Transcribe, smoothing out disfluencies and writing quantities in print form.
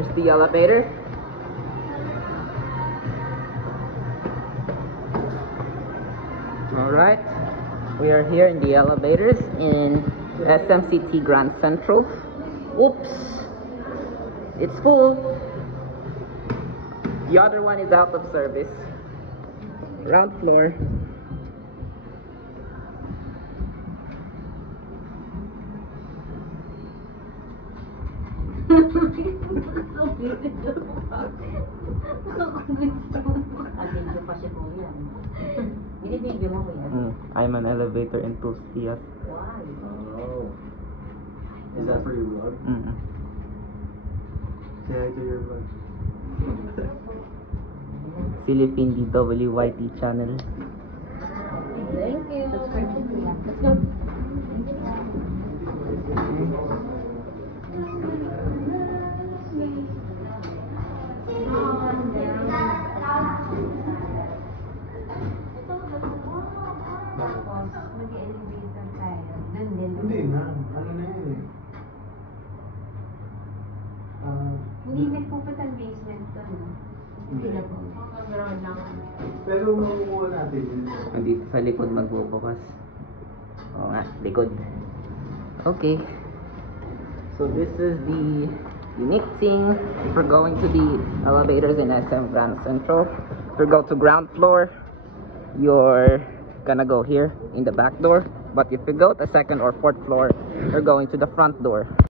Here's the elevator. Alright, we are here in the elevators in SMCT Grand Central. Oops, it's full. The other one is out of service. Ground floor. I'm an elevator enthusiast. Why? Oh. Is that for your vlog? Say hi to your vlog. Philippine DWYT channel. Thank you. Subscribe to me. Let's go. Mag-elevator tayo. Doon din. Hindi na. Ano na yun eh. Hindi nagpupunta ang basement to, no? Hindi. na po. Meron lang. Pero makukuha natin yun. Nandito sa likod magbubukas. Oo nga, likod. Okay. So this is the unique thing if we're going to the elevators in SM Grand Central. If we go to ground floor, you're gonna go here in the back door. But if you go to second or fourth floor, you're going to the front door.